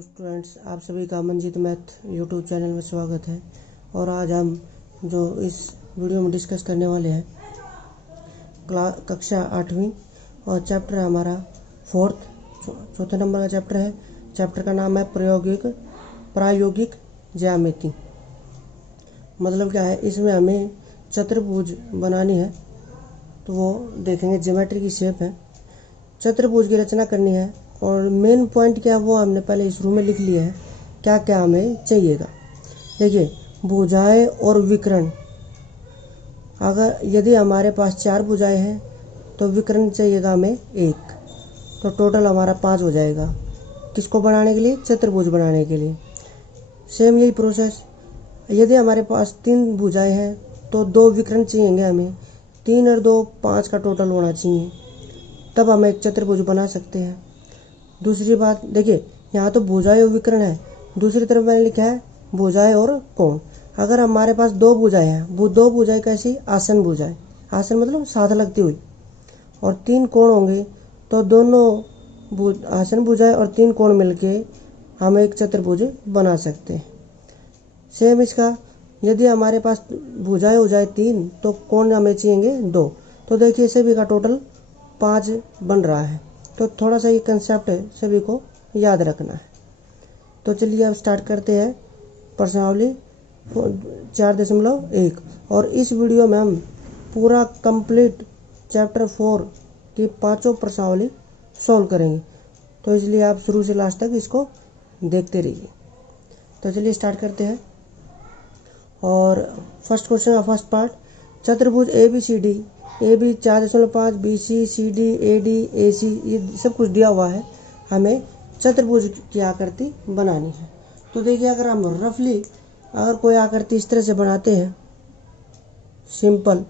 Hello students, आप सभी का मंजीत मैथ यूट्यूब चैनल में स्वागत है। और आज हम जो इस वीडियो में डिस्कस करने वाले हैं कक्षा 8वीं और चैप्टर है हमारा चौथे नंबर का चैप्टर है। चैप्टर का नाम है प्रायोगिक ज्यामिति। मतलब क्या है, इसमें हमें चतुर्भुज बनानी है, तो वो देखेंगे। ज्योमेट्री की शेप है, चतुर्भुज की रचना करनी है और मेन पॉइंट क्या है वो हमने पहले शुरू में लिख लिया है, क्या क्या हमें चाहिएगा। देखिए, भुजाएं और विकर्ण, अगर यदि हमारे पास 4 भुजाएं हैं तो विकर्ण चाहिएगा हमें 1, तो टोटल हमारा 5 हो जाएगा। किसको बनाने के लिए? चतुर्भुज बनाने के लिए। सेम यही प्रोसेस, यदि हमारे पास 3 भुजाएं हैं तो 2 विकर्ण चाहिए हमें। 3 और 2 5 का टोटल होना चाहिए, तब हम एक चतुर्भुज बना सकते हैं। दूसरी बात देखिए, यहाँ तो भुजाएं और विकर्ण है, दूसरी तरफ मैंने लिखा है भुजाएं और कोण। अगर हमारे पास 2 भुजाएं हैं, वो 2 भुजाएं कैसी? आसन भुजाएं। आसन मतलब साथ लगती हुई। और 3 कोण होंगे, तो दोनों आसन भुजाएं और 3 कोण मिलके हम एक चतुर्भुज बना सकते हैं। सेम इसका, यदि हमारे पास भुजाएं हो जाए 3 तो कोण हमें चाहिए 2, तो देखिए सभी का टोटल 5 बन रहा है। तो थोड़ा सा ये कंसेप्ट है, सभी को याद रखना है। तो चलिए अब स्टार्ट करते हैं प्रश्नावली 4.1। और इस वीडियो में हम पूरा कंप्लीट चैप्टर 4 की 5 प्रश्नावली सॉल्व करेंगे, तो इसलिए आप शुरू से लास्ट तक इसको देखते रहिए। तो चलिए स्टार्ट करते हैं। और फर्स्ट क्वेश्चन का फर्स्ट पार्ट, चतुर्भुज ABCD, AB 4.5, BC, CD, AD, AC, ये सब कुछ दिया हुआ है। हमें चतुर्भुज की आकृति बनानी है। तो देखिए, अगर हम रफली अगर कोई आकृति इस तरह से बनाते हैं सिंपल,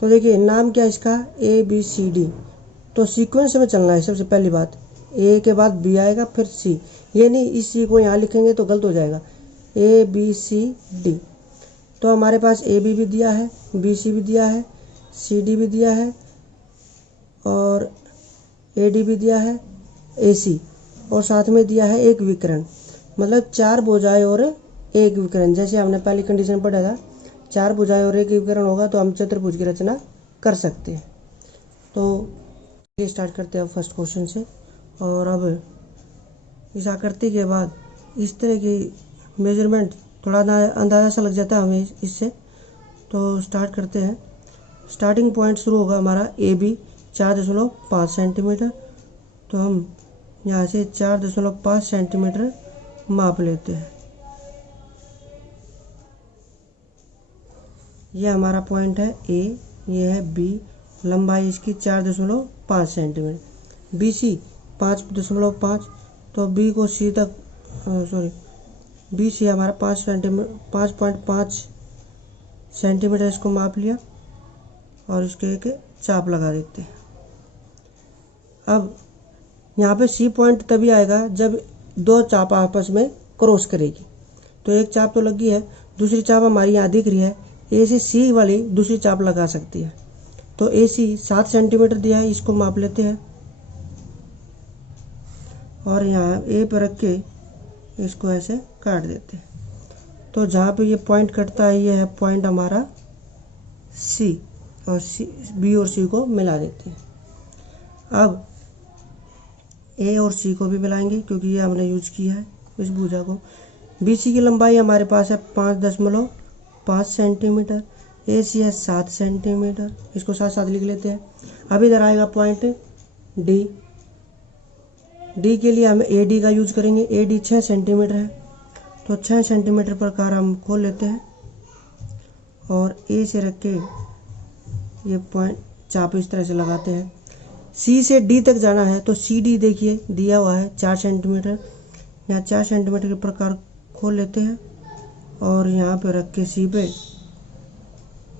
तो देखिए नाम क्या है इसका? ABCD। तो सीक्वेंस में चलना है। सबसे पहली बात, A के बाद B आएगा, फिर C। ये नहीं इस C को यहाँ लिखेंगे तो गलत हो जाएगा। ABCD। तो हमारे पास AB भी दिया है, BC भी दिया है, CD भी दिया है और AD भी दिया है, AC, और साथ में दिया है एक विकर्ण। मतलब 4 भुजाएं और 1 विकर्ण। जैसे हमने पहली कंडीशन पढ़ा था, 4 भुजाएं और 1 विकर्ण होगा तो हम चतुर्भुज की रचना कर सकते हैं। तो ये स्टार्ट करते हैं फर्स्ट क्वेश्चन से। और अब इस आकृति के बाद इस तरह की मेजरमेंट थोड़ा अंदाज़ा सा लग जाता है हमें इससे। तो स्टार्ट करते हैं। स्टार्टिंग पॉइंट शुरू होगा हमारा AB 4.5 सेंटीमीटर। तो हम यहाँ से 4.5 सेंटीमीटर माप लेते हैं। ये हमारा पॉइंट है A, ये है B, लंबाई इसकी 4.5 सेंटीमीटर। BC 5.5, तो B को C तक BC हमारा 5.5 सेंटीमीटर इसको माप लिया और इसके एक चाप लगा देते हैं। अब यहाँ पे C पॉइंट तभी आएगा जब 2 चाप आपस में क्रॉस करेगी। तो एक चाप तो लगी है, दूसरी चाप हमारी यहाँ दिख रही है, A से C वाली दूसरी चाप लगा सकती है। तो AC 7 सेंटीमीटर दिया है, इसको माप लेते हैं और यहाँ A पर रख के इसको ऐसे काट देते हैं। तो जहाँ पे ये पॉइंट कटता है, ये है पॉइंट हमारा C, और B और C को मिला देते हैं। अब A और C को भी मिलाएंगे क्योंकि ये हमने यूज किया है इस भुजा को। BC की लंबाई हमारे पास है 5.5 सेंटीमीटर, AC है 7 सेंटीमीटर, इसको साथ साथ लिख लेते हैं। अब इधर आएगा पॉइंट D के लिए हम AD का यूज करेंगे। AD 6 सेंटीमीटर है, तो 6 सेंटीमीटर प्रकार हम खोल लेते हैं और A से रख के ये पॉइंट चाप इस तरह से लगाते हैं। C से D तक जाना है, तो CD देखिए दिया हुआ है 4 सेंटीमीटर। यहाँ 4 सेंटीमीटर के प्रकार खोल लेते हैं और यहाँ पे रख के C पे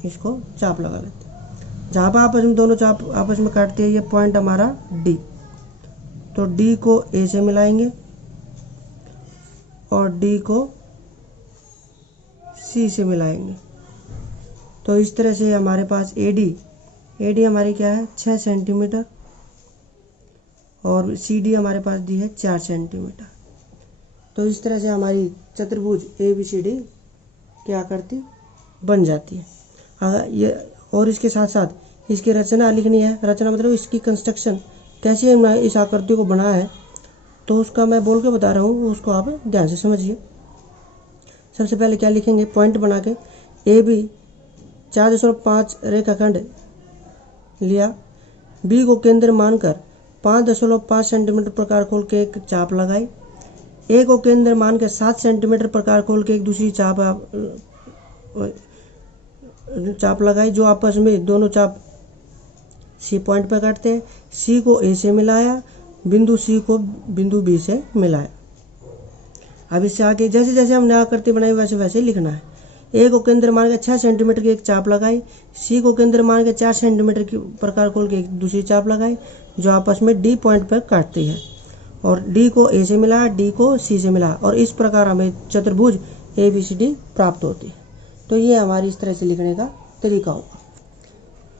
इसको चाप लगा लेते हैं। जहाँ पर आपस में दोनों चाप आपस में काटते हैं, ये पॉइंट हमारा D। तो D को A से मिलाएंगे और D को C से मिलाएंगे। तो इस तरह से हमारे पास AD हमारी क्या है 6 सेंटीमीटर, और सी डी हमारे पास दी है 4 सेंटीमीटर। तो इस तरह से हमारी चतुर्भुज ABCD की आकृति बन जाती है। अगर ये और इसके साथ साथ इसकी रचना लिखनी है, रचना मतलब इसकी कंस्ट्रक्शन कैसे हमने इस आकृति को बनाया है, तो उसका मैं बोल के बता रहा हूँ, उसको आप ध्यान से समझिए। सबसे पहले क्या लिखेंगे, पॉइंट बना के AB 4.5 रेखाखंड लिया, B को केंद्र मानकर 5.5 सेंटीमीटर प्रकार खोल के एक चाप लगाई, A को केंद्र मान के 7 सेंटीमीटर प्रकार खोल के एक दूसरी चाप लगाई, जो आपस में दोनों चाप C पॉइंट पर काटते हैं। C को A से मिलाया, बिंदु C को बिंदु B से मिलाया। अब इससे आगे जैसे जैसे हमने आकृति बनाई वैसे वैसे लिखना है। A को केंद्र मान के 6 सेंटीमीटर की एक चाप लगाई, C को केंद्र मान के 4 सेंटीमीटर की प्रकार खोल के एक दूसरी चाप लगाई, जो आपस में D पॉइंट पर काटती है, और D को A से मिलाया, D को C से मिलाया, और इस प्रकार हमें चतुर्भुज ABCD प्राप्त होती है। तो ये हमारी इस तरह से लिखने का तरीका होगा।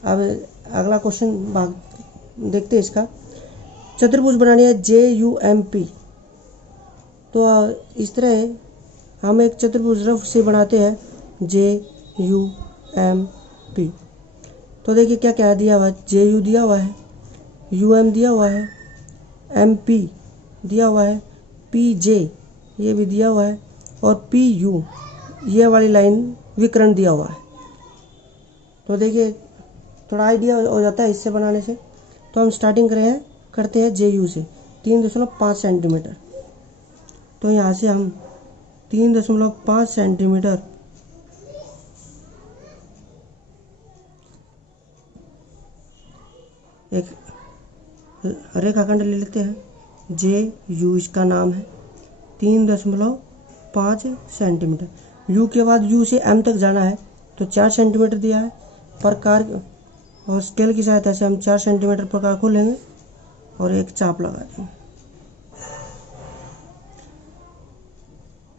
अब अगला क्वेश्चन भाग देखते हैं इसका। चतुर्भुज बनानी है JUMP। तो इस तरह हम एक चतुर्भुज रफ से बनाते हैं JUMP। तो देखिए क्या क्या दिया हुआ है, JU दिया हुआ है, UM दिया हुआ है, MP दिया हुआ है, PJ ये भी दिया हुआ है, और PU ये वाली लाइन विकर्ण दिया हुआ है। तो देखिए थोड़ा आइडिया हो जाता है इससे बनाने से। तो हम स्टार्टिंग करते हैं JU से 3.5 सेंटीमीटर। तो यहाँ से हम 3.5 सेंटीमीटर एक रेखाखंड ले लेते हैं, JU इसका नाम है, 3.5 सेंटीमीटर। U के बाद U से M तक जाना है, तो 4 सेंटीमीटर दिया है। प्रकार और स्केल की सहायता से हम 4 सेंटीमीटर प्रकार खोलेंगे और एक चाप लगा देंगे।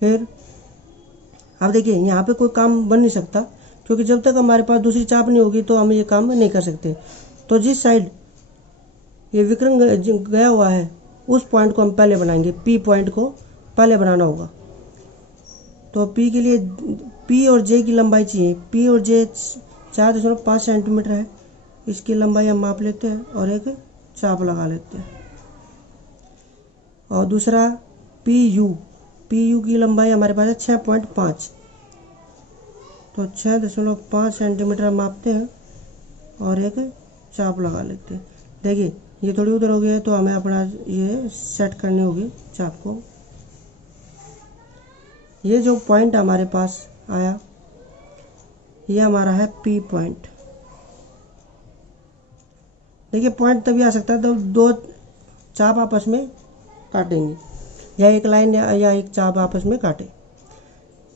फिर अब देखिए यहाँ पे कोई काम बन नहीं सकता, क्योंकि जब तक हमारे पास दूसरी चाप नहीं होगी तो हम ये काम नहीं कर सकते। तो जिस साइड ये विकर्ण गया हुआ है उस पॉइंट को हम पहले बनाएंगे, P पॉइंट को पहले बनाना होगा। तो P के लिए P और J की लंबाई चाहिए। P और J 4.5 सेंटीमीटर है, इसकी लंबाई हम माप लेते हैं और एक चाप लगा लेते हैं। और दूसरा PU की लंबाई हमारे पास है 6.5, तो 6.5 सेंटीमीटर हम मापते हैं और एक चाप लगा लेते हैं। देखिए ये थोड़ी उधर हो गया है, तो हमें अपना ये सेट करनी होगी चाप को। ये जो पॉइंट हमारे पास आया ये हमारा है P पॉइंट। देखिए पॉइंट तभी आ सकता है जब दो चाप आपस में काटेंगे, या एक लाइन या एक चाप आपस में काटे।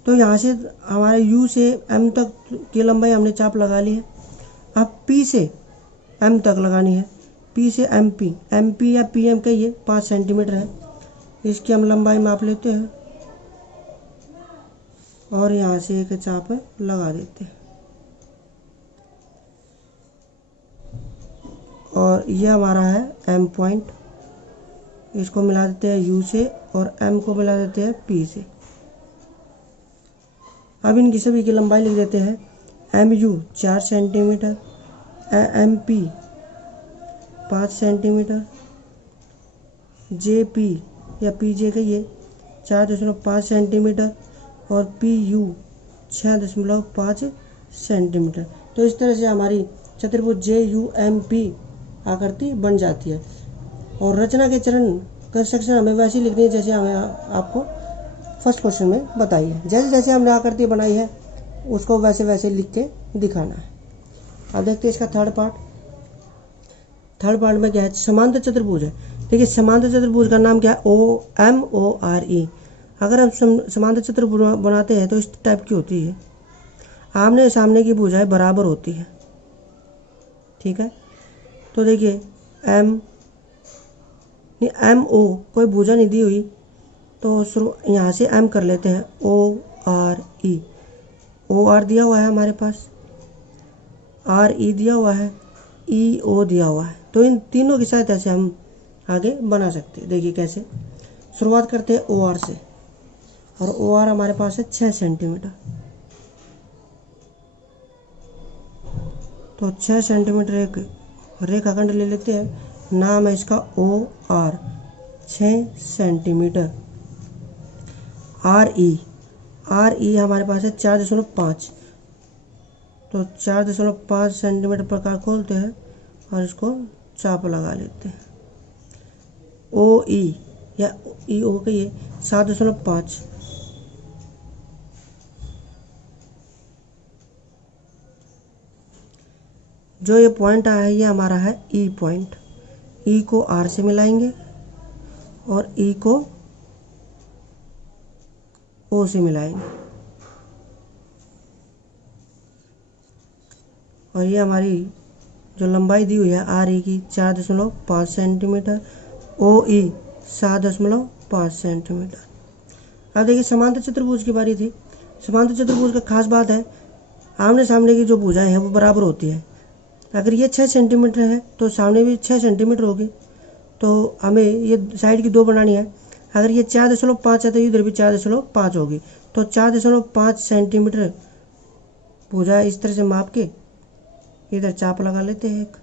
तो यहाँ से हमारे U से M तक की लंबाई हमने चाप लगा ली है। अब P से M तक लगानी है, P से MP या PM का ये 5 सेंटीमीटर है, इसकी हम लंबाई माप लेते हैं और यहाँ से एक चाप लगा देते हैं। और यह हमारा है M पॉइंट, इसको मिला देते हैं U से और M को मिला देते हैं P से। अब इनकी सभी की लंबाई लिख देते हैं। MU 4 centimetre, MP 5 centimetre, JP या PJ का ये 4.5 सेंटीमीटर और PU 6.5 सेंटीमीटर। तो इस तरह से हमारी चतुर्भुज JUMP आकृति बन जाती है। और रचना के चरण कंस्ट्रक्शन हमें वैसी लिखनी है जैसे हमें आपको फर्स्ट क्वेश्चन में बताई है। जैसे जैसे हमने आकृति बनाई है उसको वैसे वैसे लिख के दिखाना है। अब देखते हैं इसका थर्ड पार्ट में क्या है, समांतर चतुर्भुज है। देखिए समांतर चतुर्भुज का नाम क्या है, OMORE। अगर हम समांतर चतुर्भुज बनाते हैं तो इस टाइप की होती है, आमने सामने की भुजाएं बराबर होती है, ठीक है। तो देखिए MO कोई भुजा नहीं दी हुई, तो यहाँ से M कर लेते हैं, OR दिया हुआ है हमारे पास, RE दिया हुआ है, EO दिया हुआ है। तो इन तीनों की सहायता से हम आगे बना सकते हैं। देखिए कैसे, शुरुआत करते हैं ओ आर से, और ओ आर हमारे पास है 6 सेंटीमीटर। तो 6 सेंटीमीटर एक रेखाखंड ले लेते हैं, नाम है इसका O R, 6 centimetre. R E हमारे पास है 4.5, तो 4.5 सेंटीमीटर प्रकार खोलते हैं और इसको चाप लगा लेते हैं। ओ ई या ई ओ के ये 7.5, जो ये पॉइंट आया है ये हमारा है ई पॉइंट। ई को आर से मिलाएंगे और ई को ओ से मिलाएंगे, और ये हमारी जो लंबाई दी हुई है आर ई की 4.5 सेंटीमीटर, ओ ई 7.5 सेंटीमीटर। अब देखिए समांतर चतुर्भुज की बारी थी। समांतर चतुर्भुज का खास बात है, आमने सामने की जो भुजाएं हैं वो बराबर होती है। अगर ये 6 सेंटीमीटर है तो सामने भी 6 सेंटीमीटर होगी, तो हमें ये साइड की 2 बनानी है। अगर ये 4.5 है तो इधर भी 4.5 होगी, तो 4.5 सेंटीमीटर भुजा इस तरह से माप के इधर चाप लगा लेते हैं एक,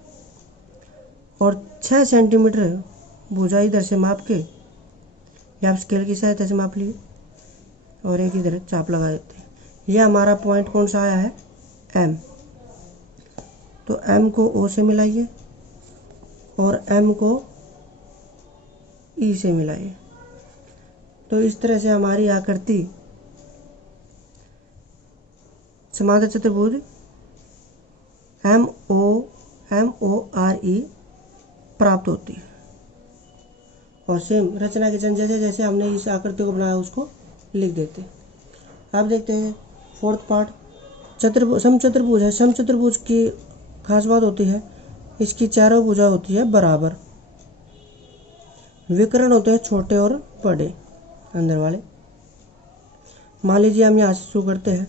और 6 सेंटीमीटर भुजा इधर से माप के, या आप स्केल की सहायता से माप लिए, और एक इधर चाप लगा देते हैं। यह हमारा पॉइंट कौन सा आया है, एम। तो एम को ओ से मिलाइए और एम को ई से मिलाइए। तो इस तरह से हमारी आकृति समांतर चतुर्भुज एम ओ आर ई प्राप्त होती है। और सेम रचना के चरण जैसे जैसे हमने इस आकृति को बनाया उसको लिख देते हैं। आप देखते हैं 4th पार्ट, समचतुर्भुज है। समचतुर्भुज की खास बात होती है इसकी चारों भुजा होती है बराबर, विकर्ण होते हैं छोटे और बड़े अंदर वाले। मान लीजिए हम यहाँ से शुरू करते हैं,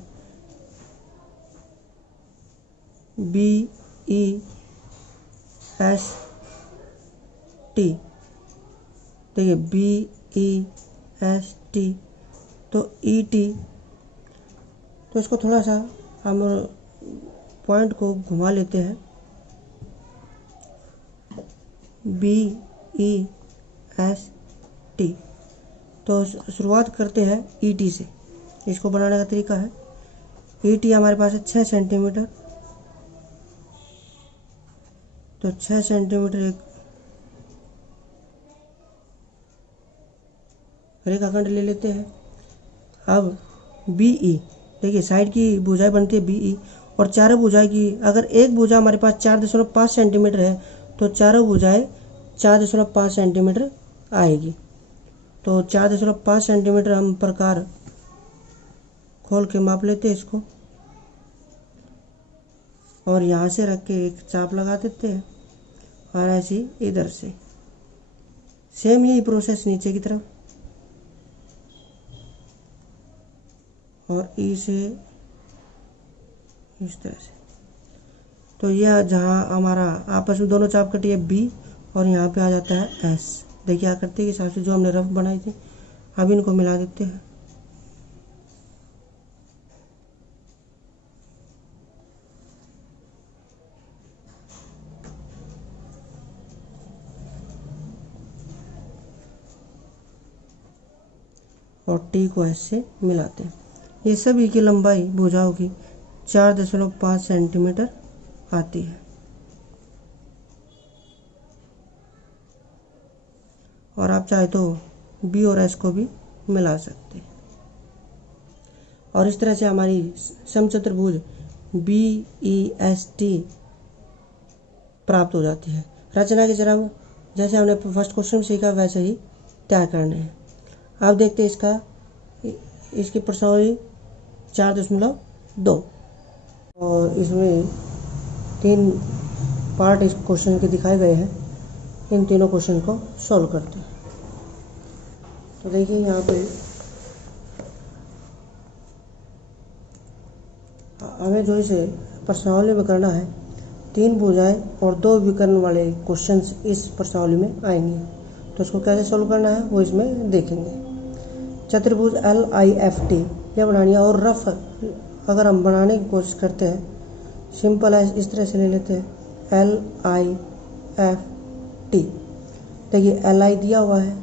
बी ई एस टी, देखिए बी ई एस टी, तो ई टी, तो इसको थोड़ा सा हम पॉइंट को घुमा लेते हैं, बी ई एस टी। तो शुरुआत करते हैं ई टी से। इसको बनाने का तरीका है, ई टी हमारे पास है 6 सेंटीमीटर, तो 6 सेंटीमीटर एक रेखाखंड ले लेते हैं। अब बी ई, देखिए साइड की भुजाएं बनती है बी ई, और चारों भुजाएं की अगर एक भुजा हमारे पास 4.5 सेंटीमीटर है तो चारों भुजाएं 4.5 सेंटीमीटर आएगी। तो 4.5 सेंटीमीटर हम प्रकार खोल के माप लेते हैं इसको, और यहाँ से रख के एक चाप लगा देते हैं, और ऐसी इधर से सेम यही प्रोसेस नीचे की तरफ, और ई से इस तरह से। तो यह जहाँ हमारा आपस में दोनों चाप कटी है बी, और यहाँ पे आ जाता है एस। देखिए आकृति के हिसाब से जो हमने रफ बनाई थी, अब इनको मिला देते हैं। और टी को एस से मिलाते हैं। ये सभी की लंबाई भुजाओं की 4.5 सेंटीमीटर आती है। और आप चाहे तो बी और एस को भी मिला सकते हैं। और इस तरह से हमारी समचतुर्भुज बी ई एस टी प्राप्त हो जाती है। रचना के चरण जैसे हमने फर्स्ट क्वेश्चन सीखा वैसे ही तय करने हैं। अब देखते हैं इसकी प्रश्नावली 4.2, और इसमें 3 पार्ट इस क्वेश्चन के दिखाए गए हैं। इन तीनों क्वेश्चन को सॉल्व करते हैं। तो देखिए यहाँ पे हमें जो इसे प्रश्नावली में करना है, 3 भुजाएं और 2 विकर्ण वाले क्वेश्चंस इस प्रश्नावली में आएंगे। तो उसको कैसे सोल्व करना है वो इसमें देखेंगे। चतुर्भुज LIFT ये बनानी है, और रफ अगर हम बनाने की कोशिश करते हैं, सिंपल है, इस तरह से ले लेते हैं LIFT। देखिए LI दिया हुआ है,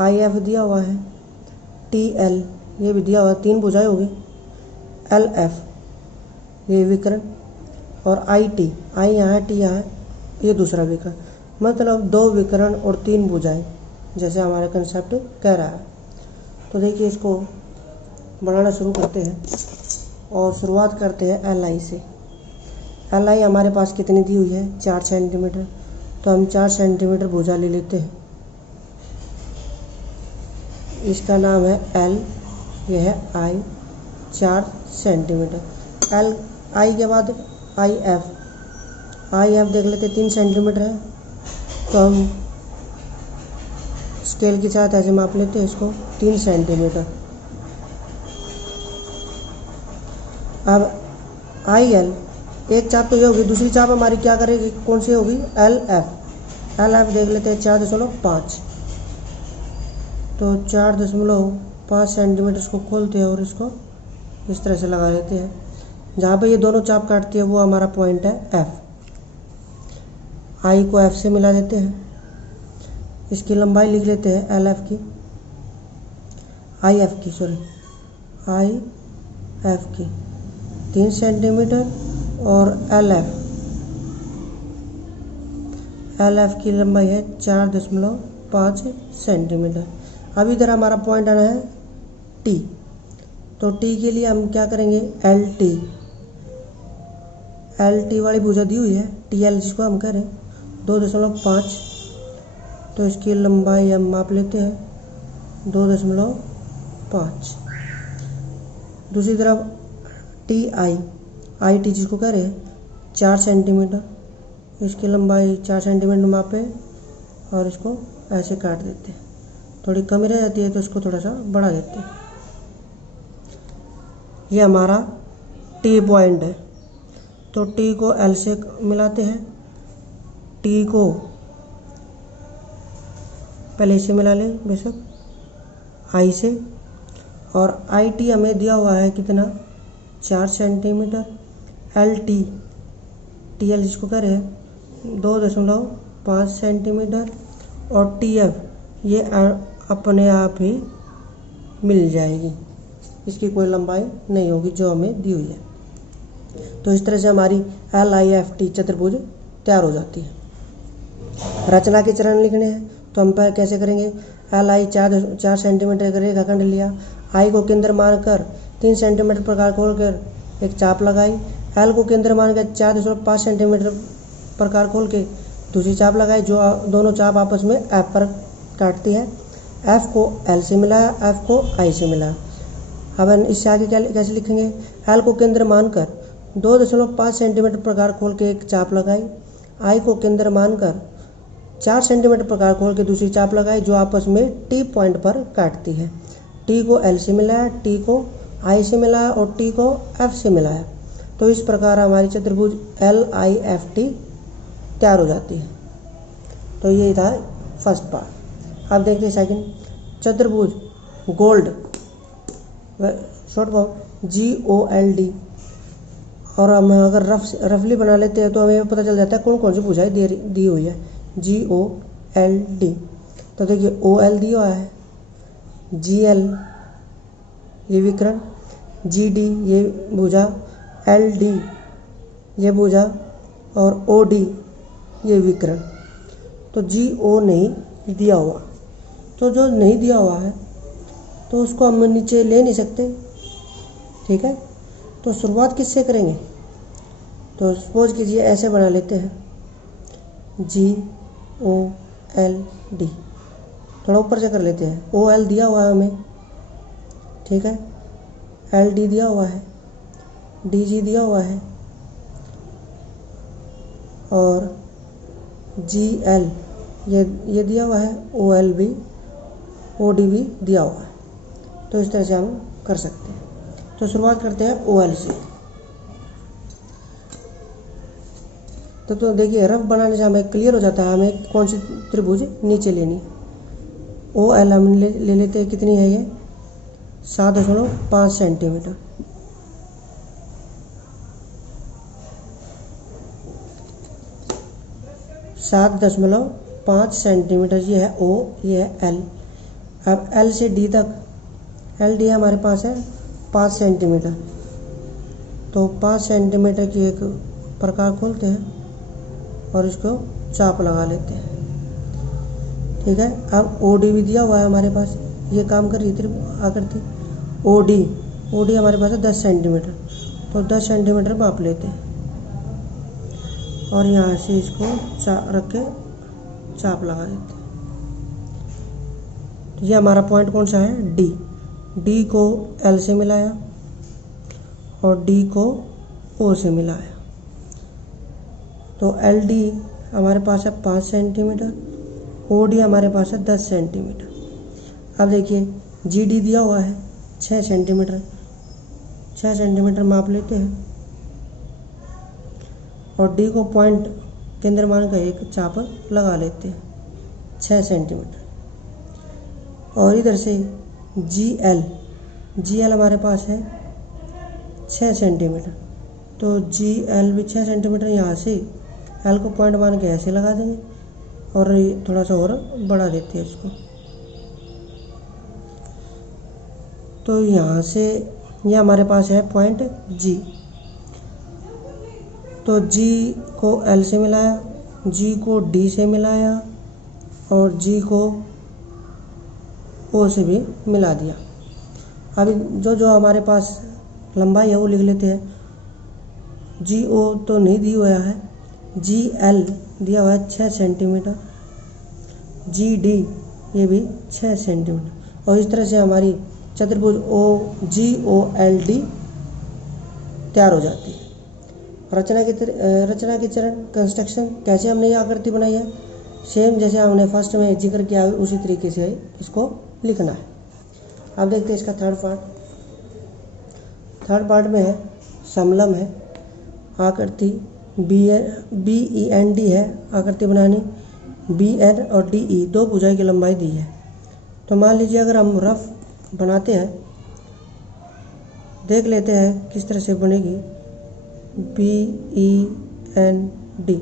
IF दिया हुआ है, TL ये भी दिया हुआ है, 3 भुजाएं होगी, LF ये विकर्ण, और IT I यहाँ है, T यहाँ है, ये दूसरा विकर्ण। मतलब 2 विकर्ण और 3 भुजाएं, जैसे हमारा कंसेप्ट कह रहा है। तो देखिए इसको बनाना शुरू करते हैं और शुरुआत करते हैं LI से। LI हमारे पास कितनी दी हुई है, 4 सेंटीमीटर। तो हम 4 सेंटीमीटर भुजा ले लेते हैं, इसका नाम है L, यह है I, 4 सेंटीमीटर। I के बाद IF देख लेते, 3 सेंटीमीटर है। तो हम स्केल के साथ ऐसे माप लेते हैं इसको, 3 सेंटीमीटर। अब IL, एक चाप तो ये होगी, दूसरी चाप हमारी क्या करेगी, कौन सी होगी, LF देख लेते हैं, 4.5। तो 4.5 सेंटीमीटर इसको खोलते हैं और इसको इस तरह से लगा लेते हैं। जहाँ पे ये दोनों चाप काटती है वो हमारा पॉइंट है F। I को F से मिला देते हैं, इसकी लंबाई लिख लेते हैं IF की 3 सेंटीमीटर, और LF की लंबाई है 4.5 सेंटीमीटर। अब इधर हमारा पॉइंट आना है T। तो T के लिए हम क्या करेंगे, LT वाली भुजा दी हुई है, TL जिसको हम कह रहे हैं, 2.5। तो इसकी लंबाई हम माप लेते हैं 2.5। दूसरी तरफ IT जिसको कह रहे हैं, 4 सेंटीमीटर, इसकी लंबाई 4 सेंटीमीटर मापे और इसको ऐसे काट देते हैं। थोड़ी कमी रह जाती है तो इसको थोड़ा सा बढ़ा देते हैं। ये हमारा T पॉइंट है। तो T को L से मिलाते हैं, T को पहले इसे मिला लें बेशक I से, और IT हमें दिया हुआ है कितना, 4 सेंटीमीटर। TL जिसको कह रहे हैं 2.5 सेंटीमीटर, और TF ये अपने आप ही मिल जाएगी, इसकी कोई लंबाई नहीं होगी जो हमें दी हुई है। तो इस तरह से हमारी LIFT चतुर्भुज तैयार हो जाती है। रचना के चरण लिखने हैं तो हम कैसे करेंगे, LI 4 सेंटीमीटर का रेखाखंड लिया, I को केंद्र मानकर 3 सेंटीमीटर प्रकार खोलकर एक चाप लगाई, L को केंद्र मानकर 4.5 सेंटीमीटर प्रकार खोल के दूसरी चाप लगाई, जो दोनों चाप आपस में F पर काटती है। F को L से मिलाया, F को I से मिलाया। अब इससे आगे कैसे लिखेंगे, L को केंद्र मानकर 2.5 सेंटीमीटर प्रकार खोल के एक चाप लगाई, I को केंद्र मानकर 4 सेंटीमीटर प्रकार खोल के दूसरी चाप लगाई, जो आपस में T पॉइंट पर काटती है। T को L से मिलाया, T को I से मिलाया और T को F से मिलाया। तो इस प्रकार हमारी चतुर्भुज LIFT तैयार हो जाती है। तो ये था फर्स्ट पार्ट। अब देखते हैं सेकंड, चतुर्भुज गोल्ड, शॉर्ट फॉर्म GOLD। और हम अगर रफली बना लेते हैं तो हमें पता चल जाता है कौन कौन सी भुजाएं दी हुई है, GOLD। तो देखिए OL दिया हुआ है, GL ये विकर्ण, GD ये भुजा, LD ये भुजा, और OD ये विकर्ण। तो GO नहीं दिया हुआ, तो जो नहीं दिया हुआ है तो उसको हम नीचे ले नहीं सकते, ठीक है। तो शुरुआत किससे करेंगे, तो सपोज कीजिए ऐसे बना लेते हैं GOLD। थोड़ा ऊपर से कर लेते हैं, OL दिया हुआ है हमें, ठीक है, LD दिया हुआ है, DG दिया हुआ है, और GL ये दिया हुआ है, OL भी OD भी दिया हुआ है। तो इस तरह से हम कर सकते हैं। तो शुरुआत करते हैं OL से। तो देखिए रफ बनाने से हमें क्लियर हो जाता है हमें कौन सी त्रिभुज नीचे लेनी। ओ एल हम ले लेते हैं, कितनी है ये 7.5 सेंटीमीटर। सात 7.5 सेंटीमीटर ये है ओ, ये है एल। अब एल से डी तक, एल डी हमारे पास है 5 सेंटीमीटर, तो 5 सेंटीमीटर की एक प्रकार खोलते हैं और इसको चाप लगा लेते हैं। ठीक है, अब ओ डी भी दिया हुआ है हमारे पास, ये काम कर रही थी आकृति। ओ डी हमारे पास है 10 सेंटीमीटर, तो 10 सेंटीमीटर माप लेते हैं और यहाँ से इसको रख के चाप लगा देते हैं। तो ये हमारा पॉइंट कौन सा है, डी को एल से मिलाया और डी को ओ से मिलाया, तो एल डी हमारे पास है 5 सेंटीमीटर, ओ डी हमारे पास है 10 सेंटीमीटर। अब देखिए जी डी दिया हुआ है 6 सेंटीमीटर, 6 सेंटीमीटर माप लेते हैं और डी को पॉइंट केंद्र मान का एक चाप लगा लेते हैं 6 सेंटीमीटर। और इधर से जी एल हमारे पास है 6 सेंटीमीटर, तो जी एल भी 6 सेंटीमीटर। यहाँ से एल को पॉइंट मान के ऐसे लगा देंगे और थोड़ा सा और बढ़ा देते हैं इसको। तो यहाँ से ये हमारे पास है पॉइंट जी, तो जी को एल से मिलाया, जी को डी से मिलाया और जी को ओ से भी मिला दिया। अभी जो हमारे पास लंबाई है वो लिख लेते हैं। जी ओ तो नहीं दी हुआ है, जी एल दिया हुआ है 6 सेंटीमीटर, जी डी ये भी 6 सेंटीमीटर। और इस तरह से हमारी चतुर्भुज ओ जी ओ एल डी तैयार हो जाती है। रचना के चरण कंस्ट्रक्शन, कैसे हमने ये आकृति बनाई है, सेम जैसे हमने फर्स्ट में जिक्र किया उसी तरीके से इसको लिखना है। अब देखते हैं इसका थर्ड पार्ट में है समलम है आकृति, बी ई एन डी है आकृति बनानी, बी एन और डी ई दो भुजाएं की लंबाई दी है। तो मान लीजिए अगर हम रफ बनाते हैं, देख लेते हैं किस तरह से बनेगी बी ई एन डी।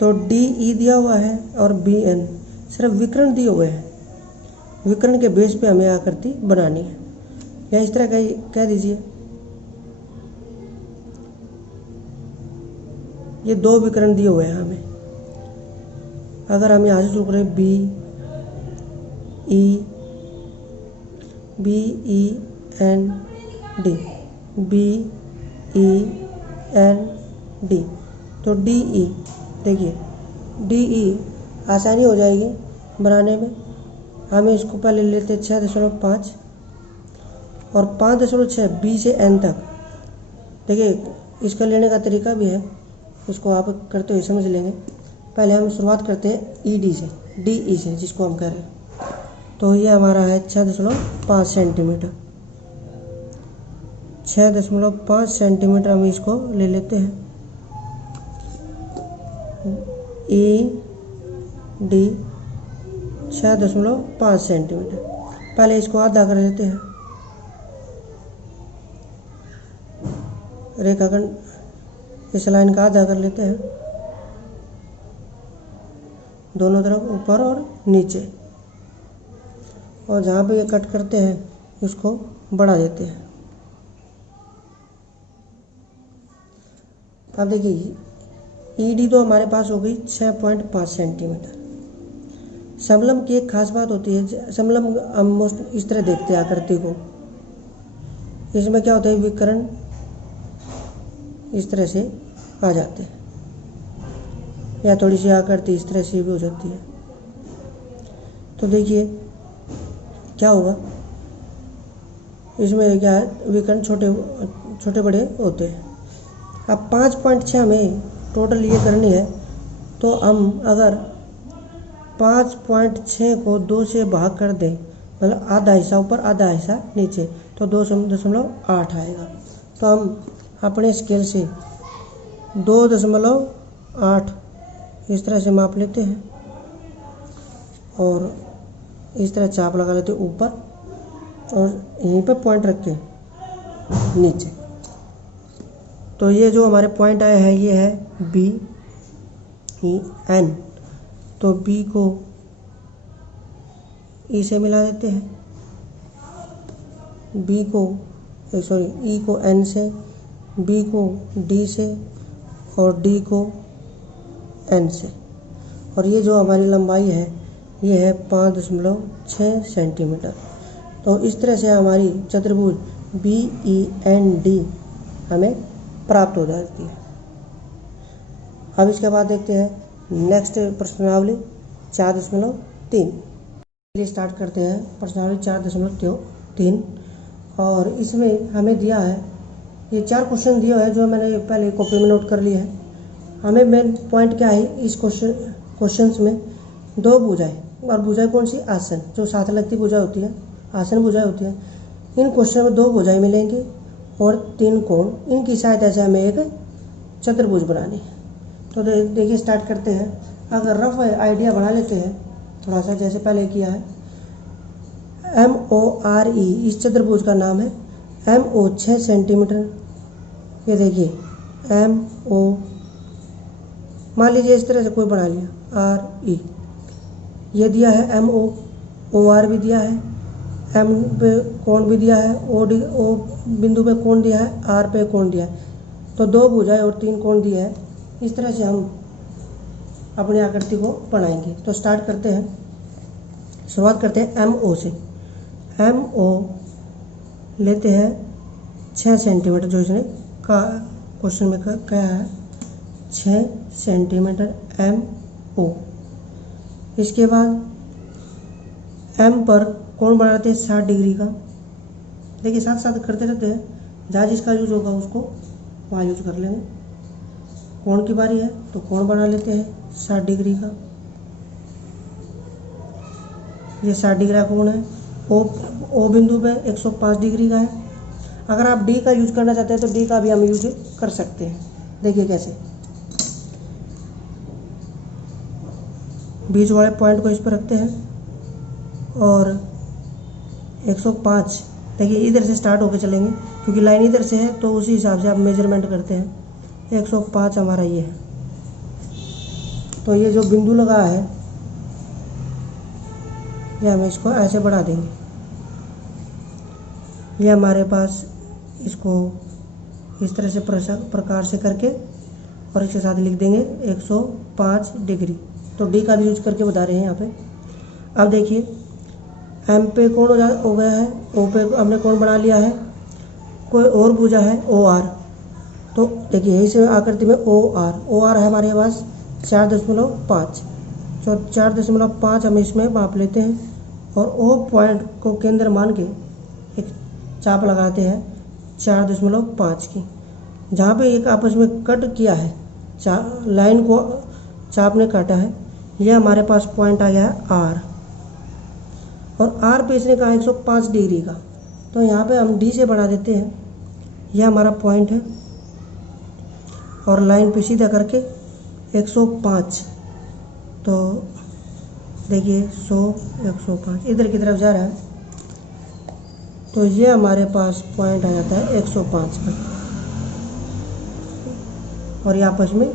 तो डी ई दिया हुआ है और बी एन सिर्फ विकर्ण दिए हुए हैं, विकर्ण के बेस पे हमें आकृति बनानी है। या इस तरह कह दीजिए ये दो विकर्ण दिए हुए हैं हमें। अगर हम यहाँ से शुरू करें B E N D, B E N D, तो डी ई, देखिए डी ई आसानी हो जाएगी बनाने में। हमें इसको पहले लेते 6.5 और 5.6 बी से एन तक। देखिए इसका लेने का तरीका भी है, उसको आप करते हुए समझ लेंगे। पहले हम शुरुआत करते हैं ई डी से, डी ई से जिसको हम कह रहे हैं। तो ये हमारा है 6.5 सेंटीमीटर, 6.5 सेंटीमीटर हम इसको ले लेते हैं। ई डी 6.5 सेंटीमीटर, पहले इसको आधा कर लेते हैं। रेखाखंड इस लाइन का आधा कर लेते हैं, दोनों तरफ ऊपर और नीचे, और जहाँ पे ये कट करते हैं उसको बढ़ा देते हैं। अब देखिए ई डी तो हमारे पास हो गई 6.5 सेंटीमीटर। समलम की एक खास बात होती है, समलम हम मोस्ट इस तरह देखते हैं आकृति को। इसमें क्या होता है, विकर्ण इस तरह से आ जाते हैं या थोड़ी सी आकृति इस तरह से भी हो जाती है। तो देखिए क्या होगा, इसमें क्या है, विकर्ण छोटे बड़े होते हैं। अब 5.6 हमें टोटल ये करनी है, तो हम अगर 5.6 को 2 से भाग कर दें, मतलब आधा हिस्सा ऊपर आधा हिस्सा नीचे, तो 2.8 आएगा। तो हम अपने स्केल से 2.8 इस तरह से माप लेते हैं और इस तरह चाप लगा लेते हैं ऊपर और यहीं पर पॉइंट रख के नीचे। तो ये जो हमारे पॉइंट आया है ये है BEN। तो B को E से मिला देते हैं, E को N से, B को D से और D को N से। और ये जो हमारी लंबाई है ये है 5.6 सेंटीमीटर। तो इस तरह से हमारी चतुर्भुज BEND हमें प्राप्त हो जाती है। अब इसके बाद देखते हैं नेक्स्ट प्रश्नावली 4.3। चलिए स्टार्ट करते हैं प्रश्नावली 4.3। और इसमें हमें दिया है ये 4 क्वेश्चन दिया है जो मैंने पहले कॉपी में नोट कर लिया है। हमें मेन पॉइंट क्या है इस क्वेश्चंस में, 2 भुजाएं, और भुजाएं कौन सी? आसन, जो साथ लगती भुजा होती है, आसन भुजाएं होती है। इन क्वेश्चन में 2 भुजाएं मिलेंगी और 3 कोण, इनकी सहायता से हमें एक चतुर्भुज बनानी है। तो देखिए स्टार्ट करते हैं। अगर रफ आइडिया बना लेते हैं थोड़ा सा, जैसे पहले किया है। MORE इस चतुर्भुज का नाम है। MO 6 सेंटीमीटर, ये देखिए MO, मान लीजिए इस तरह से कोई बना लिया RE, ये दिया है MO, OR भी दिया है, M पे कोण भी दिया है, O बिंदु पे कोण दिया है, R पे कोण दिया है। तो 2 भुजाएं और 3 कोण दिया है। इस तरह से हम अपनी आकृति को बनाएंगे। तो स्टार्ट करते हैं, शुरुआत करते हैं MO से। MO लेते हैं 6 सेंटीमीटर, जो इसने क्वेश्चन में कहा है 6 सेंटीमीटर MO। इसके बाद M पर कोण बनाते हैं 60 डिग्री का। देखिए साथ साथ करते रहते हैं, जहाँ जिसका यूज होगा उसको वहाँ यूज कर लेंगे। कोण की बारी है तो कोण बना लेते हैं 60 डिग्री का। ये 60 डिग्री का कोण है। O बिंदु पे 105 डिग्री का है। अगर आप D का यूज करना चाहते हैं तो D का भी हम यूज कर सकते हैं। देखिए कैसे, बीच वाले पॉइंट को इस पर रखते हैं और 105, देखिए इधर से स्टार्ट होकर चलेंगे क्योंकि लाइन इधर से है, तो उसी हिसाब से आप मेजरमेंट करते हैं। 105 हमारा ये है। तो ये जो बिंदु लगा है ये हम इसको ऐसे बढ़ा देंगे। ये हमारे पास इसको इस तरह से प्रकार से करके और इसके साथ लिख देंगे 105 डिग्री। तो डी का भी यूज करके बता रहे हैं यहाँ पे। अब देखिए एम पे कोण हो गया है, ओ पे हमने कोण बना लिया है, कोई और भुजा है OR। तो देखिए इस आकृति में OR है हमारे पास 4.5। तो 4.5 हम इसमें माप लेते हैं और O पॉइंट को केंद्र मान के एक चाप लगाते हैं 4.5 की। जहाँ पे एक आपस में कट किया है, लाइन को चाप ने काटा है, यह हमारे पास पॉइंट आ गया है R। और R पे इसने कहा 105 डिग्री का, तो यहाँ पे हम D से बढ़ा देते हैं। यह हमारा पॉइंट है और लाइन पे सीधा करके 105। तो देखिए 100 105 इधर की तरफ जा रहा है, तो ये हमारे पास पॉइंट आ जाता है 105 का। और ये आपस में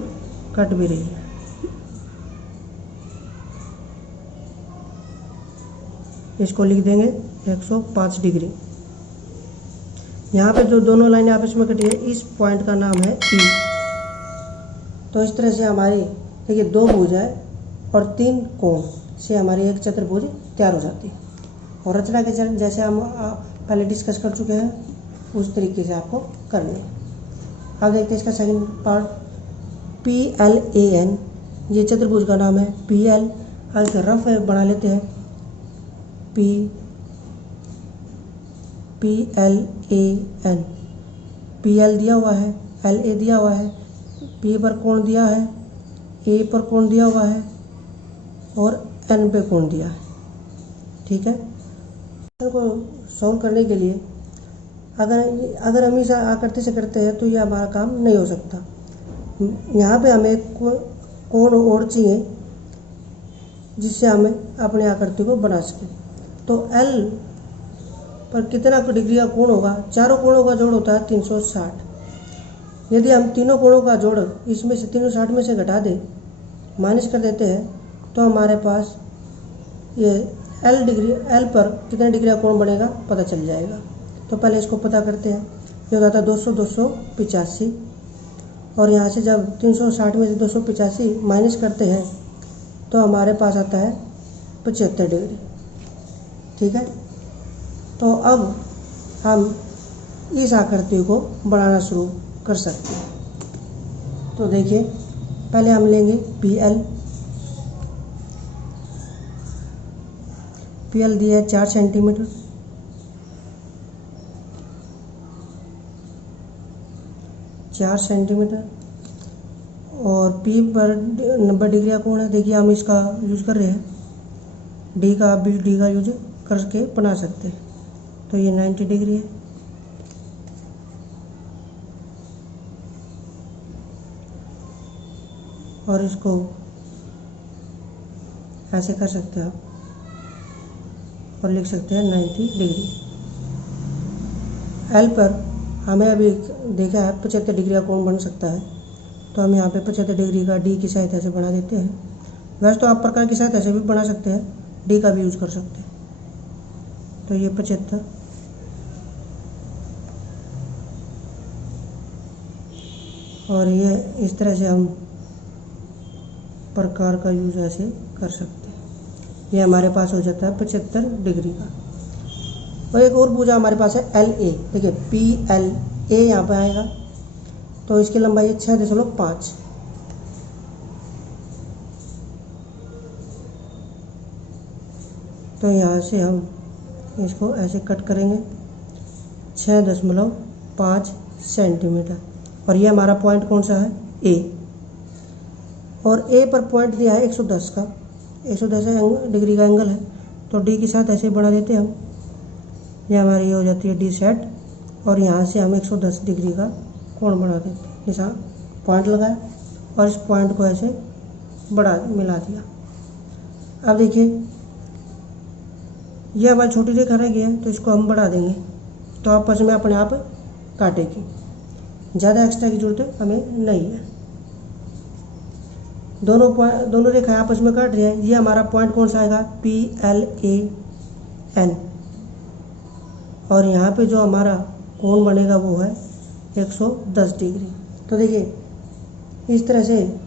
कट भी रही है। इसको लिख देंगे 105 डिग्री। यहाँ पे जो दोनों लाइनें आपस में कटी है, इस पॉइंट का नाम है E। तो इस तरह से हमारी देखिए 2 भुजाएं और 3 कोण से हमारी एक चतुर्भुज तैयार हो जाती है। और रचना के जैसे हम पहले डिस्कस कर चुके हैं उस तरीके से आपको करनी है। अब देखते हैं इसका सेकंड पार्ट, PLAN। ये चतुर्भुज का नाम है PL। अब इसे रफ बना लेते हैं, PLAN। PL दिया हुआ है, LA दिया हुआ है, P पर कोण दिया है, A पर कोण दिया हुआ है और N पे कोण दिया है। ठीक है, को सॉल्व करने के लिए अगर हम इस आकृति से करते हैं तो ये हमारा काम नहीं हो सकता। यहाँ पे हमें कोण और चाहिए जिससे हमें अपनी आकृति को बना सके। तो L पर कितना डिग्री का कोण होगा? चारों कोणों का जोड़ होता है 360। यदि हम तीनों कोणों का जोड़ इसमें से 360 में से घटा दें, माइनस कर देते हैं, तो हमारे पास ये L पर कितने डिग्री का कोण बनेगा पता चल जाएगा। तो पहले इसको पता करते हैं। ये होता है 200 285, और यहाँ से जब 360 में से 285 माइनस करते हैं तो हमारे पास आता है 75 डिग्री। ठीक है, तो अब हम इस आकृति को बनाना शुरू कर सकते हैं। तो देखिए, पहले हम लेंगे PL दिया है 4 सेंटीमीटर, और P पर 90 डिग्री का कोण है। देखिए, हम इसका यूज कर रहे हैं, डी का यूज करके बना सकते हैं। तो ये 90 डिग्री है। और इसको ऐसे कर सकते हैं आप, और लिख सकते हैं 90 डिग्री। L पर हमें अभी देखा है 75 डिग्री का कोण बन सकता है, तो हम यहाँ पे 75 डिग्री का डी की सहायता से बना देते हैं। वैसे तो आप प्रकार की सहायता से भी बना सकते हैं, डी का भी यूज कर सकते हैं। तो ये 75, और ये इस तरह से हम प्रकार का यूज ऐसे कर सकते हैं। ये हमारे पास हो जाता है 75 डिग्री का। और एक और भुजा हमारे पास है LA। देखिए, PLA यहाँ पे आएगा, तो इसकी लंबाई है 6.5। तो यहाँ से हम इसको ऐसे कट करेंगे 6.5 सेंटीमीटर। और ये हमारा पॉइंट कौन सा है? A। और A पर पॉइंट दिया है 110 का, 110 डिग्री का एंगल है, तो D के साथ ऐसे बढ़ा देते हैं हम। ये हमारी ये हो जाती है D सेट, और यहाँ से हम 110 डिग्री का कोण बना देते हैं। निशान पॉइंट लगाया और इस पॉइंट को ऐसे मिला दिया। अब देखिए, ये हमारी छोटी रेखा रह गई है, तो इसको हम बढ़ा देंगे, तो आपस में अपने आप काटेगी। ज़्यादा एक्स्ट्रा की जरूरत हमें नहीं है। दोनों रेखाएं आपस में काट रही है। ये हमारा पॉइंट कौन सा आएगा? PLAN। और यहाँ पे जो हमारा कोण बनेगा वो है 110 डिग्री। तो देखिए, इस तरह से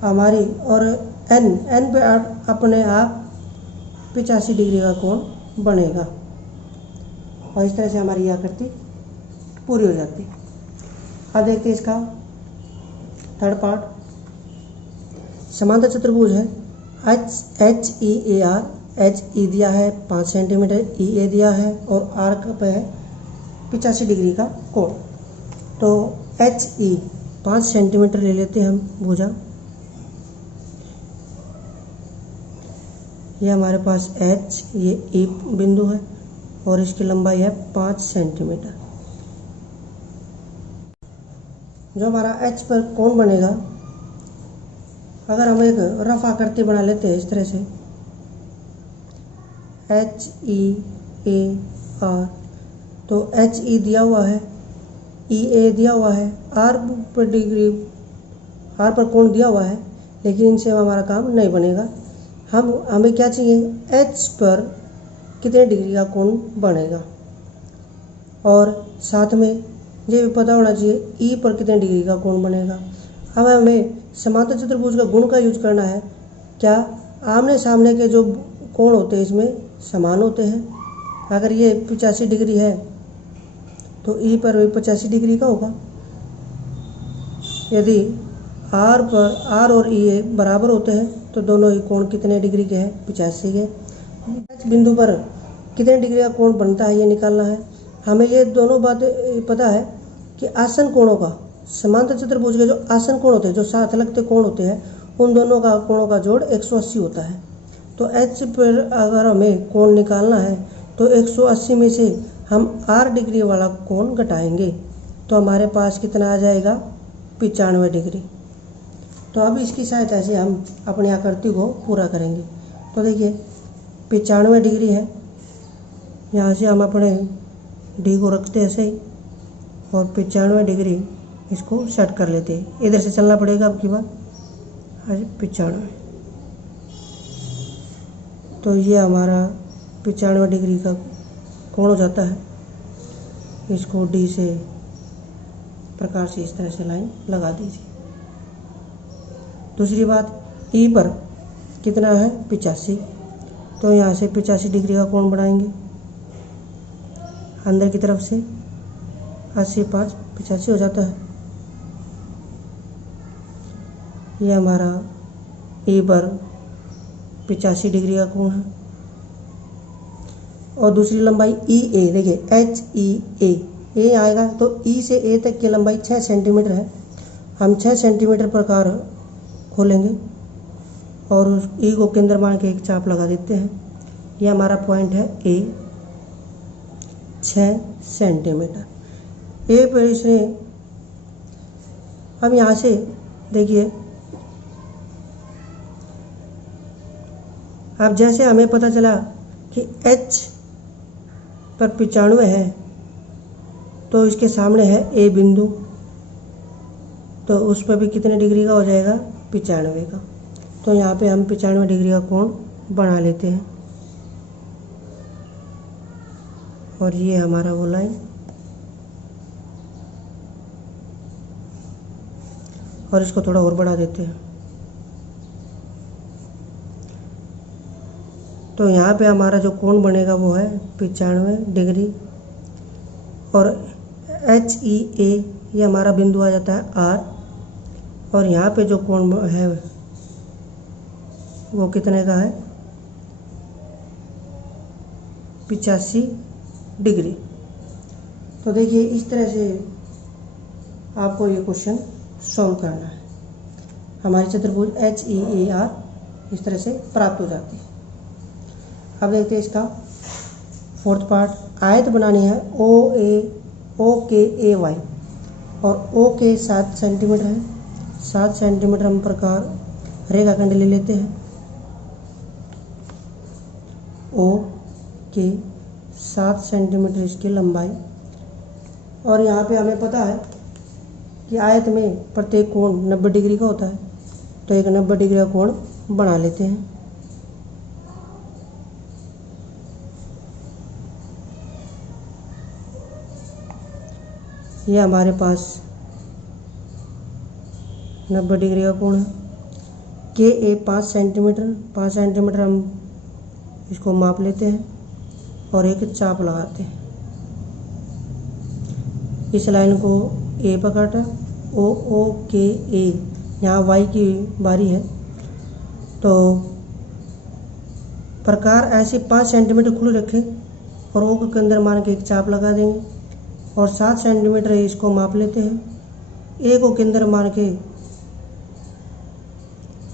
हमारी, और N पे अपने आप 85 डिग्री का कोण बनेगा, और इस तरह से हमारी यह आकृति पूरी हो जाती है। अब देखते हैं इसका थर्ड पार्ट। समांतर चतुर्भुज है, HEAR, HE दिया है 5 सेंटीमीटर, EA दिया है, और आर्क पे है 85 डिग्री का कोण। तो HE 5 सेंटीमीटर ले लेते हैं हम भुजा। ये हमारे पास H, ये E बिंदु है, और इसकी लंबाई है 5 सेंटीमीटर। जो हमारा H पर कोण बनेगा, अगर हम एक रफ आकृति बना लेते हैं इस तरह से, HEAR, तो HE दिया हुआ है, EA दिया हुआ है, R पर कोण दिया हुआ है, लेकिन इनसे हमारा काम नहीं बनेगा। हमें क्या चाहिए? H पर कितने डिग्री का कोण बनेगा, और साथ में ये भी पता होना चाहिए E पर कितने डिग्री का कोण बनेगा। अब हमें समांतर चतुर्भुज का गुण का यूज करना है। क्या आमने सामने के जो कोण होते हैं इसमें समान होते हैं? अगर ये 85 डिग्री है तो E पर भी 85 डिग्री का होगा। यदि R और EA बराबर होते हैं तो दोनों ही कोण कितने डिग्री के हैं? 85 के। H बिंदु पर कितने डिग्री का कोण बनता है ये निकालना है। हमें ये दोनों बातें पता है कि आसन कोणों का, समांतर चतुर्भुज के जो आसन कोण होते हैं, जो साथ लगते कोण होते हैं, उन दोनों का कोणों का जोड़ 180 होता है। तो H पर अगर हमें कोण निकालना है तो 180 में से हम R डिग्री वाला कोण घटाएंगे, तो हमारे पास कितना आ जाएगा? 95 डिग्री। तो अब इसकी सहायता से हम अपनी आकृति को पूरा करेंगे। तो देखिए 95 डिग्री है, यहाँ से हम अपने डी को रखते हैं ऐसे ही और 95 डिग्री इसको सेट कर लेते हैं। इधर से चलना पड़ेगा अब की बार 95। तो ये हमारा 95 डिग्री का कोण हो जाता है। इसको डी से प्रकार से इस तरह से लाइन लगा दीजिए। दूसरी बात ई पर कितना है 85, तो यहाँ से 85 डिग्री का कोण बनाएंगे अंदर की तरफ से। 80 5 85 हो जाता है। ये हमारा ई पर 85 डिग्री का कोण है। और दूसरी लंबाई ई ए, देखिए HEA ए आएगा तो ई से ए तक की लंबाई 6 सेंटीमीटर है। हम 6 सेंटीमीटर प्रकार खोलेंगे और उस ई को केंद्र मान के एक चाप लगा देते हैं। ये हमारा पॉइंट है ए 6 सेंटीमीटर। ए पर इसने हम यहाँ से देखिए, अब जैसे हमें पता चला कि H पर 95 है तो इसके सामने है ए बिंदु, तो उस पर भी कितने डिग्री का हो जाएगा 95 का। तो यहाँ पे हम 95 डिग्री का कोण बना लेते हैं। और ये हमारा वो लाइन, और इसको थोड़ा और बढ़ा देते हैं। तो यहाँ पे हमारा जो कोण बनेगा वो है 95 डिग्री। और HEA ये हमारा बिंदु आ जाता है R। और यहाँ पे जो कोण है वो कितने का है 85 डिग्री। तो देखिए इस तरह से आपको ये क्वेश्चन सॉल्व करना है। हमारी चतुर्भुज HEAR इस तरह से प्राप्त हो जाती है। अब देखते हैं इसका फोर्थ पार्ट। आयत बनानी है OKAY और O के 7 सेंटीमीटर है। 7 सेंटीमीटर हम प्रकार रेखाखंड ले लेते हैं। O के 7 सेंटीमीटर इसकी लंबाई। और यहाँ पे हमें पता है कि आयत में प्रत्येक कोण 90 डिग्री का होता है, तो एक 90 डिग्री का कोण बना लेते हैं। ये हमारे पास 90 डिग्री का कोण है। KA 5 सेंटीमीटर, 5 सेंटीमीटर हम इसको माप लेते हैं और एक चाप लगाते हैं। इस लाइन को A पर काटा, OKA। यहाँ Y की बारी है, तो प्रकार ऐसे 5 सेंटीमीटर खुले रखें और O के अंदर मान के एक चाप लगा देंगे। और 7 सेंटीमीटर इसको माप लेते हैं। ए को केंद्र मान के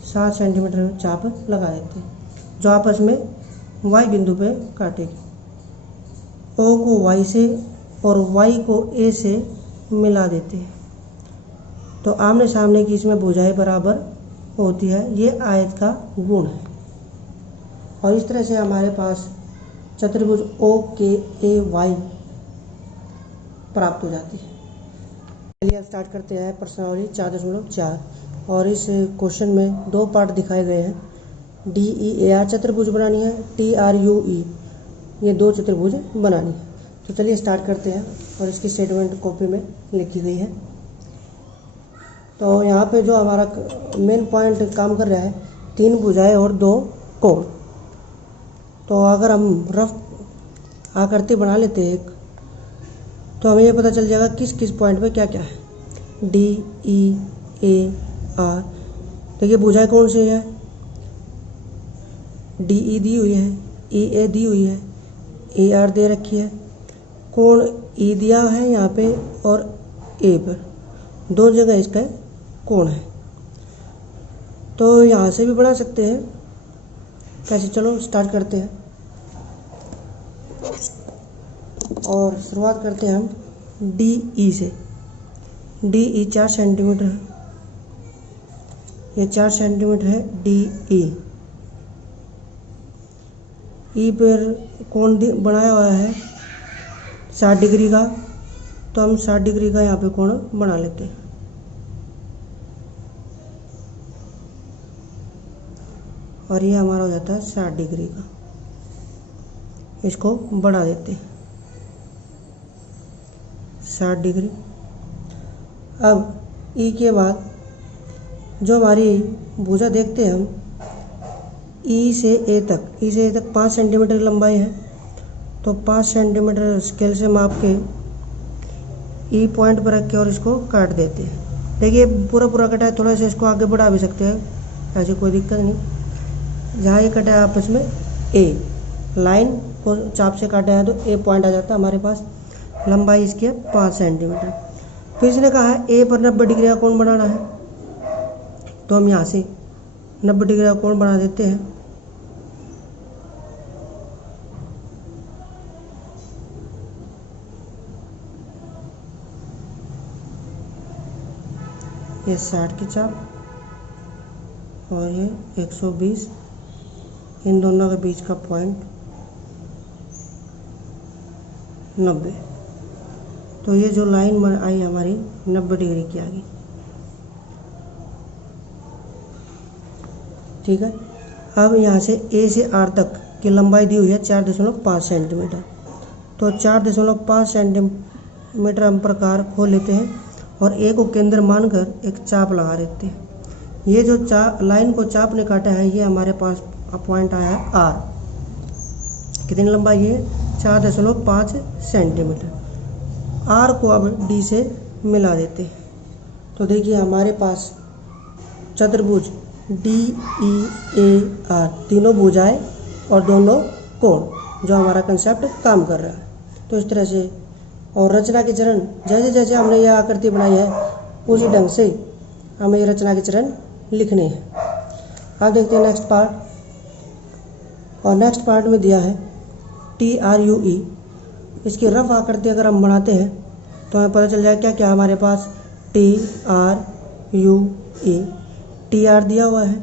7 सेंटीमीटर चाप लगा देते हैं, जो आपस में Y बिंदु पे काटेगी। O को Y से और Y को A से मिला देते हैं, तो आमने सामने की इसमें भुजाएं बराबर होती है। ये आयत का गुण है। और इस तरह से हमारे पास चतुर्भुज OKAY प्राप्त हो जाती है। चलिए अब स्टार्ट करते हैं प्रश्नावली 4.4। और इस क्वेश्चन में 2 पार्ट दिखाए गए हैं। DEAR चतुर्भुज बनानी है, TRUE ये 2 चतुर्भुज बनानी है। तो चलिए स्टार्ट करते हैं। और इसकी स्टेटमेंट कॉपी में लिखी गई है। तो यहाँ पे जो हमारा मेन पॉइंट काम कर रहा है 3 भुजाएं और 2 कोण। तो अगर हम रफ आकृति बना लेते हैं एक, तो हमें ये पता चल जाएगा किस किस पॉइंट पे क्या क्या है। DEAR, देखिए भुजाएं कौन सी है, DE दी हुई है, EA दी हुई है, AR दे रखी है। कोण E दिया है यहाँ पे और A पर, 2 जगह इसका कोण है। तो यहाँ से भी बना सकते हैं। कैसे, चलो स्टार्ट करते हैं। और शुरुआत करते हैं हम DE से। डी ई 4 सेंटीमीटर है, ये 4 सेंटीमीटर है डी ई। ई पर कोण बनाया हुआ है 60 डिग्री का, तो हम 60 डिग्री का यहाँ पे कोण बना लेते हैं। और ये हमारा हो जाता है 60 डिग्री का, इसको बढ़ा देते हैं 60 डिग्री। अब ई के बाद जो हमारी भुजा देखते हैं हम, ई से ए तक 5 सेंटीमीटर की लंबाई है, तो 5 सेंटीमीटर स्केल से माप के ई पॉइंट पर रख के और इसको काट देते हैं। देखिए पूरा कटा है, थोड़ा सा इसको आगे बढ़ा भी सकते हैं, ऐसी कोई दिक्कत नहीं। जहाँ ये कटा है आपस में ए लाइन को चाप से काटा है तो ए पॉइंट आ जाता है हमारे पास। लंबाई इसकी है 5 सेंटीमीटर। फिर इसने कहा है ए पर 90 डिग्री का कोण बनाना है, तो हम यहाँ से 90 डिग्री का कोण बना देते हैं। ये 60 की चाप और ये 120, इन दोनों के बीच का पॉइंट 90। तो ये जो लाइन आई हमारी 90 डिग्री की आ गई। ठीक है। अब यहाँ से ए से आर तक की लंबाई दी हुई है 4.5 सेंटीमीटर, तो 4.5 सेंटीमीटर हम प्रकार खोल लेते हैं और ए को केंद्र मानकर एक चाप लगा देते हैं। ये जो लाइन को चाप ने काटा है, ये हमारे पास पॉइंट आया है आर। कितनी लंबाई है? 4.5 सेंटीमीटर। आर को अब डी से मिला देते हैं, तो देखिए हमारे पास चतुर्भुज डी ई ए आर, तीनों भुजाएं और दोनों कोण, जो हमारा कंसेप्ट काम कर रहा है। तो इस तरह से, और रचना के चरण जैसे जैसे हमने यह आकृति बनाई है उसी ढंग से हमें ये रचना के चरण लिखने हैं। अब देखते हैं नेक्स्ट पार्ट, और नेक्स्ट पार्ट में दिया है टी आर यू ई। इसकी रफ आकृति अगर हम बनाते हैं तो हमें पता चल जाएगा क्या क्या हमारे पास T R U E. T R दिया हुआ है,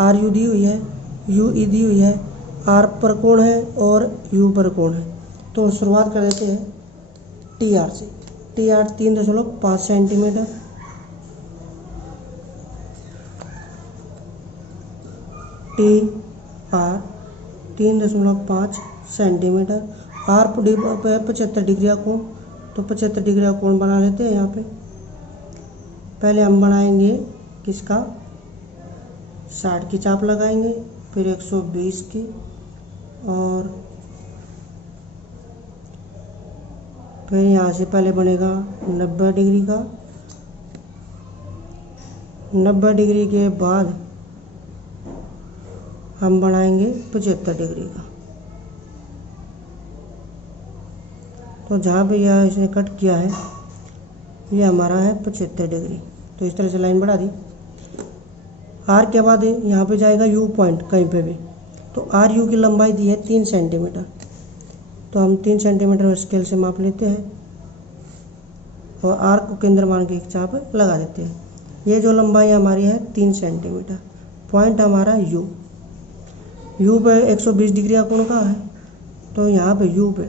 आर यू दी हुई है, यू ई दी हुई है, आर पर कोण है और यू पर कोण है। तो शुरुआत कर देते हैं टी आर से। T R 3.5 centimetre, T R 3.5 centimetre. R पे 75 डिग्री का कोण, तो 75 डिग्री का कोण बना लेते हैं। यहाँ पे पहले हम बनाएंगे किसका, 60 की चाप लगाएंगे, फिर 120 की, और फिर यहाँ से पहले बनेगा 90 डिग्री का। 90 डिग्री के बाद हम बनाएंगे 75 डिग्री का। तो जहाँ पे यह इसने कट किया है ये हमारा है 75 डिग्री। तो इस तरह से लाइन बढ़ा दी। आर के बाद यहाँ पे जाएगा यू पॉइंट कहीं पे भी, तो आर यू की लंबाई दी है 3 सेंटीमीटर, तो हम 3 सेंटीमीटर स्केल से माप लेते हैं और आर को केंद्र मान के एक चाप लगा देते हैं। ये जो लंबाई हमारी है 3 सेंटीमीटर, पॉइंट हमारा यू। यू पे 120 डिग्री का कोण का है, तो यहाँ पे यू पे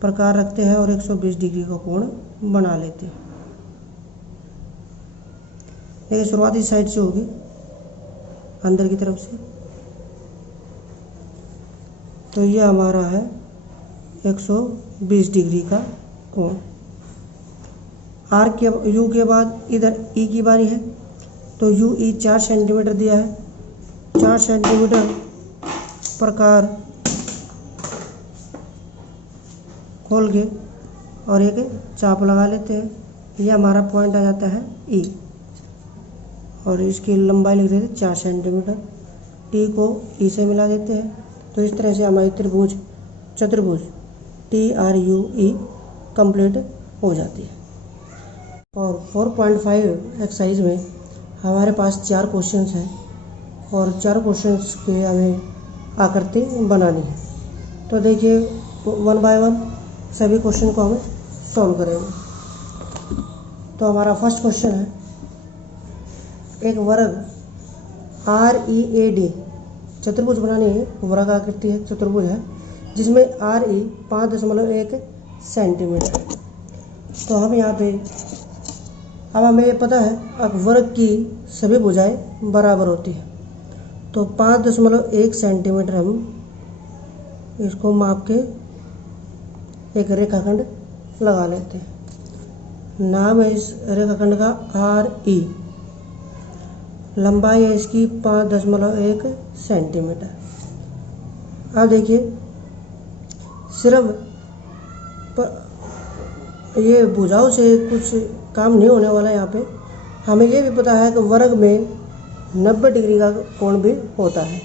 प्रकार रखते हैं और 120 डिग्री का कोण बना लेते हैं। देखिए शुरुआती साइड से होगी अंदर की तरफ से, तो ये हमारा है 120 डिग्री का कोण। आर के यू के बाद इधर ई की बारी है, तो यू ई 4 सेंटीमीटर दिया है। 4 सेंटीमीटर प्रकार खोल के और एक चाप लगा लेते हैं। ये हमारा पॉइंट आ जाता है ई, और इसकी लंबाई लिख देते हैं 4 सेंटीमीटर। टी को ई से मिला देते हैं। तो इस तरह से हमारी चतुर्भुज टी आर यू ई कंप्लीट हो जाती है। और 4.5 एक्सरसाइज में हमारे पास 4 क्वेश्चंस हैं और 4 क्वेश्चंस के हमें आकृति बनानी है। तो देखिए 1 बाय 1 सभी क्वेश्चन को हमें सॉल्व करेंगे। तो हमारा फर्स्ट क्वेश्चन है, एक वर्ग READ चतुर्भुज बनानी है, वर्ग आकृति है, चतुर्भुज है, जिसमें RE 5.1 सेंटीमीटर। तो हम यहाँ पे, अब हमें ये पता है अब वर्ग की सभी भुजाएं बराबर होती है, तो 5.1 सेंटीमीटर हम इसको माप के एक रेखाखंड लगा लेते हैं। नाम है इस रेखाखंड का RE, लंबाई है इसकी 5.1 सेंटीमीटर। अब देखिए, सिर्फ ये भुजाओं से कुछ काम नहीं होने वाला। यहाँ पे हमें ये भी पता है कि वर्ग में 90 डिग्री का कोण भी होता है,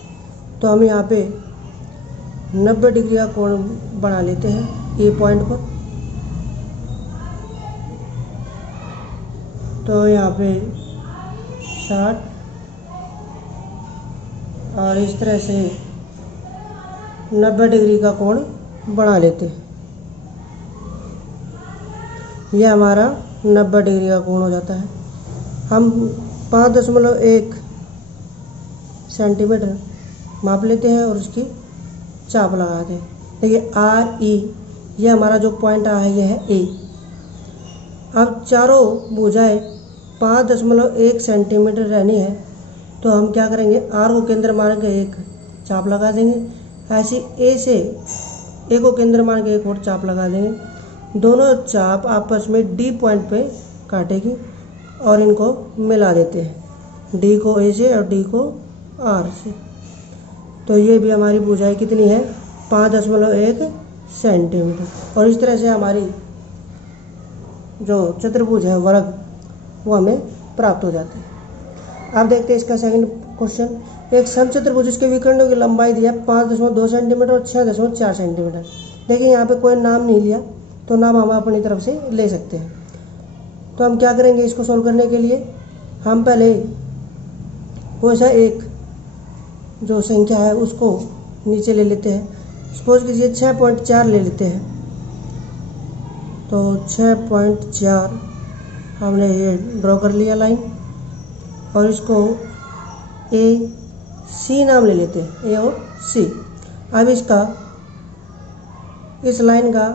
तो हम यहाँ पे 90 डिग्री का कोण बना लेते हैं ए पॉइंट पर। तो यहाँ पे 60 और इस तरह से 90 डिग्री का कोण बना लेते हैं। यह हमारा 90 डिग्री का कोण हो जाता है। हम 5.1 सेंटीमीटर माप लेते हैं और उसकी चाप लगाते हैं। देखिए RE, यह हमारा जो पॉइंट आ है यह है A। अब चारों भुजाएं 5.1 सेंटीमीटर रहनी है, तो हम क्या करेंगे, R को केंद्र मान के एक चाप लगा देंगे। ऐसी A को केंद्र मान के एक और चाप लगा देंगे। दोनों चाप आपस में D पॉइंट पे काटेगी और इनको मिला देते हैं, D को A से और D को R से। तो ये भी हमारी भुजाएं कितनी है, 5.1 सेंटीमीटर। और इस तरह से हमारी जो चतुर्भुज है वर्ग, वो हमें प्राप्त हो जाती है। अब देखते हैं इसका सेकंड क्वेश्चन। एक समचतुर्भुज, इसके विकर्णों की लंबाई दी है 5.2 सेंटीमीटर और 6.4 सेंटीमीटर। देखिए यहाँ पे कोई नाम नहीं लिया, तो नाम हम अपनी तरफ से ले सकते हैं। तो हम क्या करेंगे, इसको सोल्व करने के लिए हम पहले कोई सा एक जो संख्या है उसको नीचे ले लेते हैं। सपोज कीजिए 6.4 ले लेते हैं। तो 6.4 हमने ये ड्रॉ कर लिया लाइन, और इसको AC नाम ले लेते हैं, A और C। अब इसका, इस लाइन का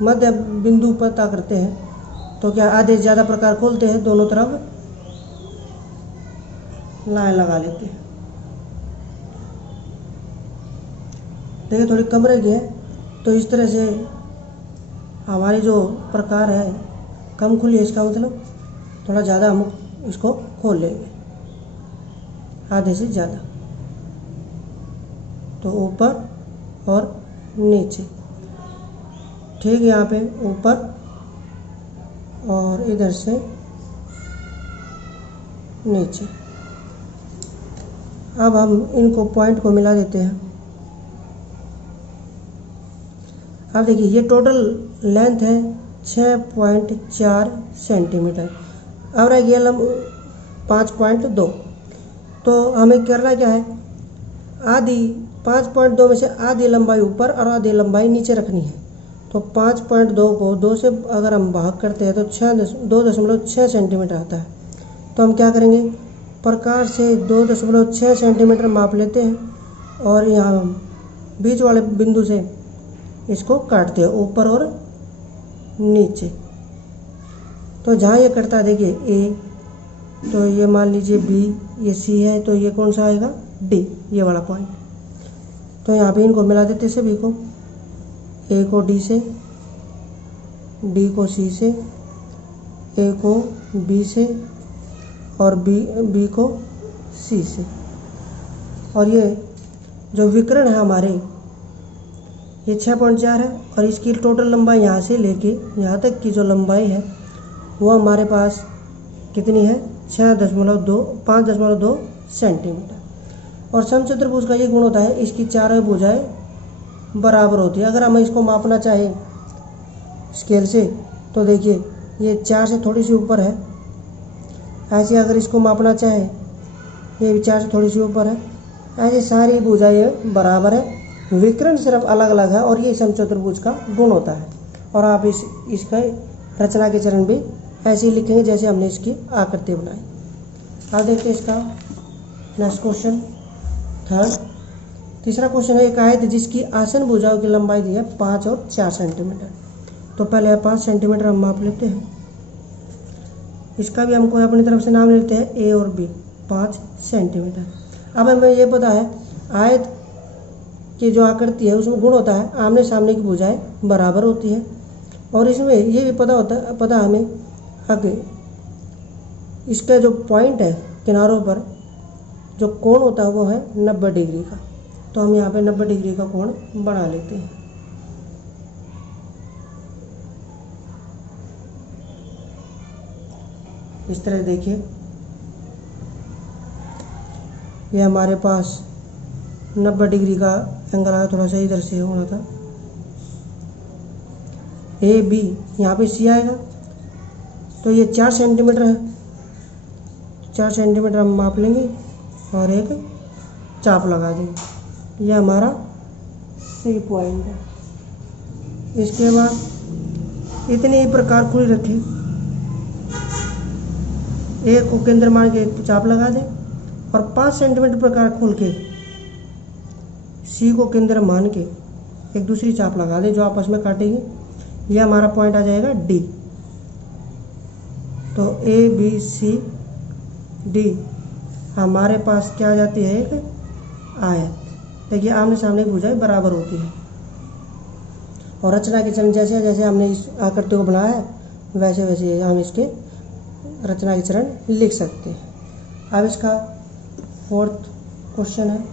मध्य बिंदु पता करते हैं। तो क्या आधे ज़्यादा प्रकार खोलते हैं, दोनों तरफ लाइन लगा लेते हैं। देखिए थोड़ी कम रह गई है, तो इस तरह से हमारी जो प्रकार है कम खुली है, इसका मतलब थोड़ा ज़्यादा हम इसको खोल लेंगे, आधे से ज़्यादा। तो ऊपर और नीचे, ठीक, यहाँ पे ऊपर और इधर से नीचे। अब हम इनको पॉइंट को मिला देते हैं। अब देखिए ये टोटल लेंथ है 6.4 सेंटीमीटर। अब रह गया 5.2। तो हमें करना क्या है, आधी 5.2 में से आधी लंबाई ऊपर और आधी लंबाई नीचे रखनी है। तो 5.2 को 2 से अगर हम भाग करते हैं तो 2.6 सेंटीमीटर आता है। तो हम क्या करेंगे, प्रकार से 2.6 सेंटीमीटर माप लेते हैं और यहाँ बीच वाले बिंदु से इसको काटते हैं, ऊपर और नीचे। तो जहाँ ये कटता है, देखिए A, तो ये मान लीजिए B, ये C है, तो ये कौन सा आएगा, D, ये वाला पॉइंट। तो यहाँ पे इनको मिला देते सभी को, A को D से, D को C से, A को B से और B को C से। और ये जो विकर्ण है हमारे, ये 6.4 है और इसकी टोटल लंबाई यहाँ से लेके यहाँ तक की जो लंबाई है वो हमारे पास कितनी है, 5.2 सेंटीमीटर। और समचतुर्भुज का ये गुण होता है, इसकी चारों भुजाएं बराबर होती है। अगर हम इसको मापना चाहें स्केल से, तो देखिए ये 4 से थोड़ी सी ऊपर है। ऐसे अगर इसको मापना चाहें, ये भी 4 से थोड़ी सी ऊपर है। ऐसे सारी भुजाएं बराबर है, विकर्ण सिर्फ अलग अलग है, और ये समचतुर्भुज का गुण होता है। और आप इसका रचना के चरण भी ऐसे ही लिखेंगे जैसे हमने इसकी आकृति बनाई। अब देखते हैं इसका नेक्स्ट क्वेश्चन थर्ड। तीसरा क्वेश्चन है, एक आयत जिसकी आसन भुजाओं की लंबाई दी है 5 और 4 सेंटीमीटर। तो पहले 5 सेंटीमीटर हम माप लेते हैं। इसका भी हमको अपनी तरफ से नाम लेते हैं ए और बी, 5 सेंटीमीटर। अब हमें ये पता है आयत की जो आकृति है उसमें गुण होता है आमने सामने की भुजाएं बराबर होती है, और इसमें ये भी पता हमें आगे इसका जो पॉइंट है किनारों पर जो कोण होता है वो है 90 डिग्री का। तो हम यहाँ पे 90 डिग्री का कोण बना लेते हैं। इस तरह देखिए ये हमारे पास 90 डिग्री का एंगल आया, थोड़ा सा इधर से होना था। ए बी यहाँ पे सी आएगा, तो ये 4 सेंटीमीटर है। 4 सेंटीमीटर हम माप लेंगे और एक चाप लगा देंगे। ये हमारा सी पॉइंट है। इसके बाद इतने ही प्रकार खुली रखें, एक को केंद्र मान के एक चाप लगा दें और 5 सेंटीमीटर प्रकार खोल के सी को केंद्र मान के एक दूसरी चाप लगा दें जो आपस में काटेगी। यह हमारा पॉइंट आ जाएगा डी। तो ए बी सी डी हमारे पास क्या आ जाती है, एक आयत। देखिए आमने सामने की भुजाएं बराबर होती है, और रचना के चरण जैसे जैसे हमने इस आकृति को बनाया है वैसे वैसे हम इसके रचना के चरण लिख सकते हैं। अब इसका फोर्थ क्वेश्चन है,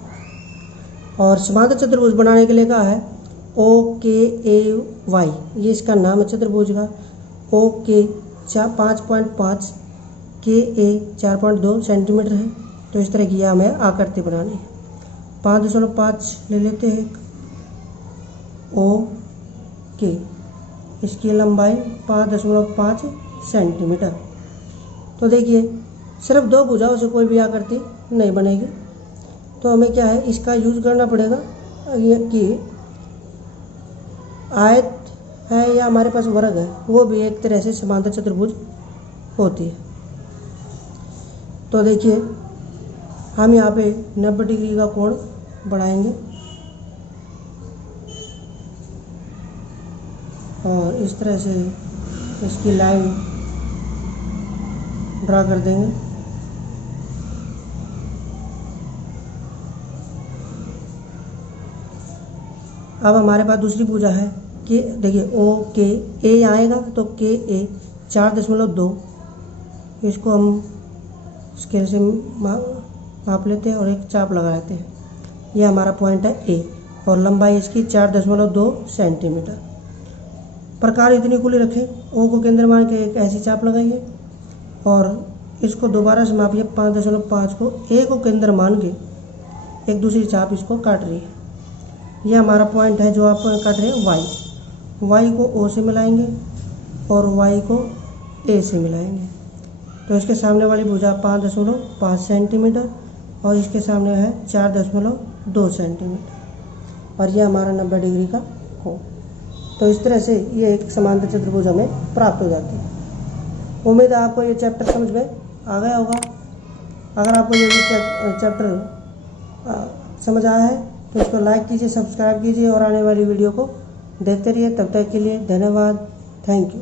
और समांतर चतुर्भुज बनाने के लिए कहा है ओ के ए वाई, ये इसका नाम है चतुर्भुज का। ओ के 5.5, के ए 4.2 सेंटीमीटर है। तो इस तरह की हमें आकृति बनानी है। 5.5 ले लेते हैं ओ के, इसकी लंबाई 5.5 सेंटीमीटर। तो देखिए सिर्फ 2 भुजाओं से कोई भी आकृति नहीं बनेगी, तो हमें क्या है इसका यूज करना पड़ेगा कि आयत है या हमारे पास वर्ग है वो भी एक तरह से समांतर चतुर्भुज होती है। तो देखिए हम यहाँ पे 90 डिग्री का कोण बढ़ाएंगे और इस तरह से इसकी लाइन ड्रा कर देंगे। अब हमारे पास दूसरी भुजा है कि देखिए ओ के ए आएगा, तो के ए 4.2, इसको हम स्केल से माप लेते हैं और एक चाप लगा लेते हैं। यह हमारा पॉइंट है ए, और लंबाई इसकी 4.2 सेंटीमीटर। प्रकार इतनी खुली रखें, ओ को केंद्र मान के एक ऐसी चाप लगाइए और इसको दोबारा से मापिए 5.5 को ए को केंद्र मान के एक दूसरी चाप इसको काट रही है। यह हमारा पॉइंट है जो आप काट रहे हैं वाई। वाई को ओ से मिलाएंगे और वाई को ए से मिलाएंगे। तो इसके सामने वाली भुजा 5.5 सेंटीमीटर और इसके सामने है 4.2 सेंटीमीटर, और यह हमारा 90 डिग्री का हो। तो इस तरह से ये एक समांतर चतुर्भुज हमें प्राप्त हो जाती है। उम्मीद है आपको ये चैप्टर समझ में आ गया होगा। अगर आपको ये चैप्टर समझ आया है तो इसको लाइक कीजिए, सब्सक्राइब कीजिए और आने वाली वीडियो को देखते रहिए। तब तक के लिए धन्यवाद, थैंक यू।